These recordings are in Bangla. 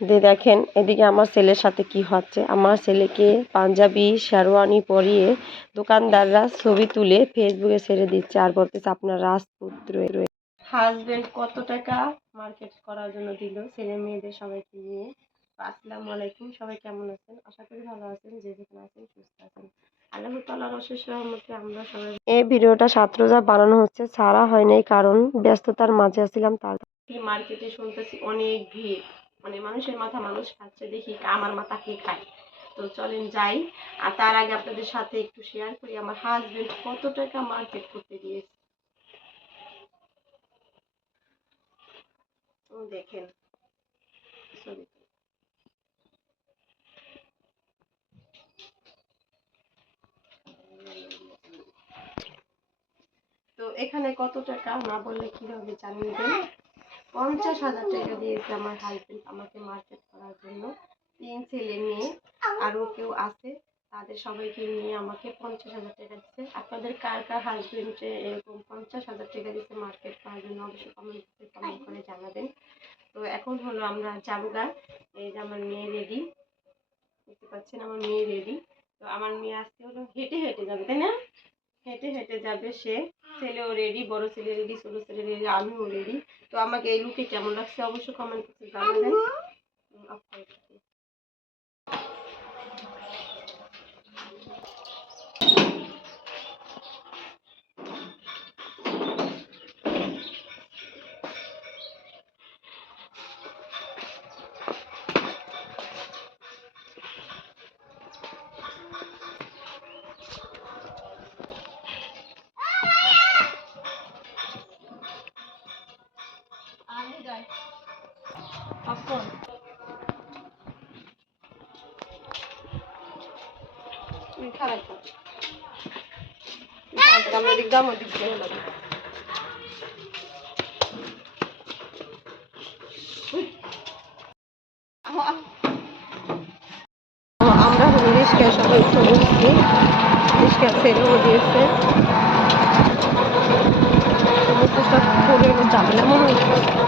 দিয়ে দেখেন এদিকে আমার ছেলের সাথে কি হচ্ছে? আমার ছেলেকে পাঞ্জাবি শেরওয়ানি পরিয়ে দোকানদাররা ছবি তুলে ফেসবুকে ছেড়ে দিচ্ছে আর বলতেছে আপনার রাজপুত্র হাজবেন্ড কত টাকা মার্কেট করার জন্য দিল? ছেলে মেয়েদের সবাইকে নিয়ে। আসসালামু আলাইকুম সবাই কেমন আছেন? আশা করি ভালো আছেন যে যেখানে আছেন সুস্থ আছেন। আল্লাহ তাআলার অশেষ রহমতে আমরা সবাই এই ভিডিওটা সাতরোজা বানানো হচ্ছে ছাড়া হয় নাই কারণ ব্যস্ততার মাঝে ছিলাম তার মার্কেটে শুনতেছি অনেক ভিড়। মানে মানুষের মাথা মানুষ খাচ্ছে, দেখি আমার মাথা কে খায়। তো চলেন যাই। আর তার আগে আপনাদের সাথে একটু শেয়ার করি, আমার হাজবেন্ড কত টাকা মার্কেট করতে দিয়েছে। দেখেন। তো এখানে কত টাকা, না বললে কীভাবে জানিয়ে দেন? পঞ্চাশ হাজার টাকা দিয়েছে আমার হাজবেন্ড আমাকে মার্কেট করার জন্য। তিন ছেলে মেয়ে আরও কেউ আছে, তাদের সবাইকে নিয়ে আমাকে পঞ্চাশ হাজার টাকা দিচ্ছে আপনাদের কার কার হাজবেন্ডে এরকম পঞ্চাশ হাজার টাকা দিচ্ছে মার্কেট করার জন্য, অবশ্যই কমেন্ট কমেন্ট করে জানাবেন। তো এখন হলো আমরা যাব গা এই যে আমার মেয়ে রেডি দেখতে পাচ্ছেন আমার মেয়ে রেডি তো আমার মেয়ে আজকে হলো হেঁটে হেঁটে যাবে, তাই না? হেঁটে হেঁটে যাবে সে। ছেলেও রেডি বড় ছেলে রেডি ছোট ছেলে রেডি আমিও রেডি তো আমাকে এই লুকে কেমন লাগছে অবশ্যই কমেন্ট করতে জানাবেন। আমরা এদিক দাম ওদিক দিয়ে হলাম। আমরা সবাই উঠে বসছি। ছেড়েও দিয়েছে সমস্ত সব করে ঝামেলা। মনে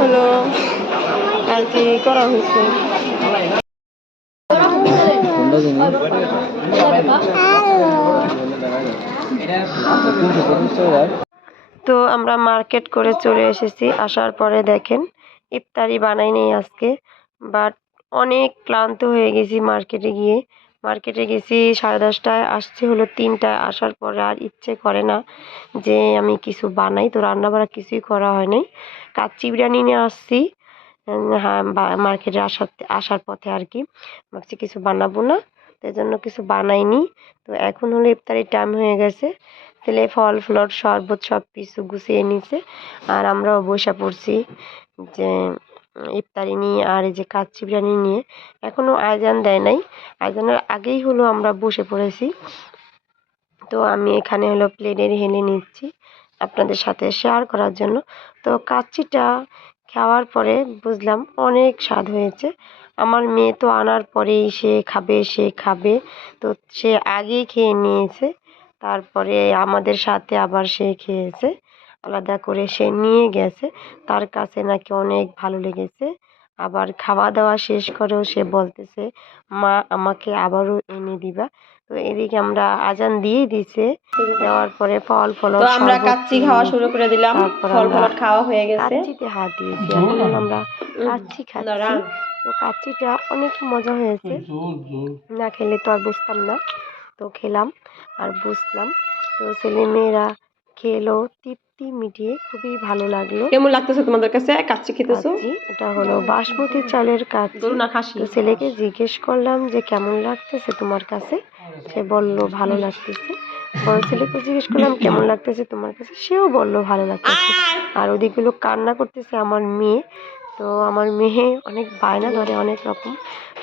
হলো আর কি করা হয়েছে। তো আমরা মার্কেট করে চলে এসেছি, আসার পরে দেখেন, ইফতারি বানাই নেই আজকে বাট অনেক ক্লান্ত হয়ে গেছি মার্কেটে গিয়ে। মার্কেটে গেছি, সাড়ে দশটায় আসছি, হলো তিনটায় আসার পরে আর ইচ্ছে করে না যে আমি কিছু বানাই। তো রান্না বান্না কিছুই করা হয় নাই। কাচ্চি বিরিয়ানি নিয়ে আসছি। হ্যাঁ মার্কেটে আসার আসার পথে আর কি। ভাবছি কিছু বানাবো না, তো জন্য কিছু বানাইনি। তো এখন হলো ইফতারির টাইম হয়ে গেছে। ছেলে ফল, ফ্লট, শরবত সব কিছু গুছিয়ে নিছে। আর আমরাও বসে পড়ছি যে ইফতারি নিয়ে আর এই যে কাচ্চি বিরিয়ানি নিয়ে এখনও আয়োজন দেয় নাই। আয়োজনের আগেই হলো আমরা বসে পড়েছি। তো আমি এখানে হলো প্লেটে হেলে নিচ্ছি আপনাদের সাথে শেয়ার করার জন্য। তো কাচ্চিটা খাওয়ার পরে বুঝলাম অনেক স্বাদ হয়েছে। আমার মেয়ে তো আনার পরেই সে খাবে সে খাবে। তো সে আগেই খেয়ে নিয়েছে। তারপরে আমাদের সাথে আবার সে খেয়েছে। আলাদা করে সে নিয়ে গেছে। তার কাছে নাকি অনেক ভালো লেগেছে। আবার খাওয়া দাওয়া শেষ করেও সে বলতেছে মা আমাকে আবারও এনে দিবা। তো এদিকে আমরা আজান দিয়েই দিছে। দেওয়ার পরে ফল ফল তো আমরা কাচ্চি খাওয়া শুরু করে দিলাম। ফল ফল খাওয়া হয়ে গেছে। কাচ্চিতে হাত দিয়েছি এখন আমরা কাচ্চি খাচ্ছি। তো কাচ্চিটা অনেক মজা হয়েছে। না খেলে তো আর বুঝতাম না। তো খেলাম আর বুঝলাম। তো ছেলে মেয়েরা খেলো তৃপ্তি মিটিয়ে খুবই ভালো লাগল। কেমন লাগতেছে তোমাদের কাছে? কাচ্চি খেতেছো? এটা হলো বাসমতি চালের কাচ্চি। না খাসি? ছেলেকে জিজ্ঞেস করলাম যে কেমন লাগতেছে তোমার কাছে? সে বলল ভালো লাগতেছে। বড় ছেলেকে জিজ্ঞেস করলাম কেমন লাগতেছে তোমার কাছে? সেও বলল ভালো লাগতেছে। আর ওদিকগুলো কান্না করতেছে আমার মেয়ে। তো আমার মেয়ে অনেক বায়না ধরে অনেক রকম।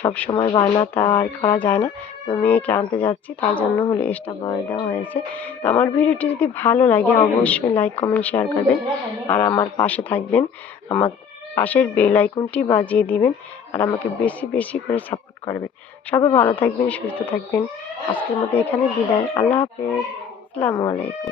সব সময় বায়না তা আর করা যায় না। তো মেয়েকে আনতে যাচ্ছি, তার জন্য হলে এক্সট্রা বয় দেওয়া হয়েছে। তো আমার ভিডিওটি যদি ভালো লাগে, অবশ্যই লাইক কমেন্ট শেয়ার করবেন। আর আমার পাশে থাকবেন। আমার পাশের বেল আইকনটি বাজিয়ে দিবেন। আর আমাকে বেশি বেশি করে সাপোর্ট করবেন। সবাই ভালো থাকবেন, সুস্থ থাকবেন। আজকের মতো এখানে বিদায়। আল্লাহ হাফেজ। আসসালামু আলাইকুম।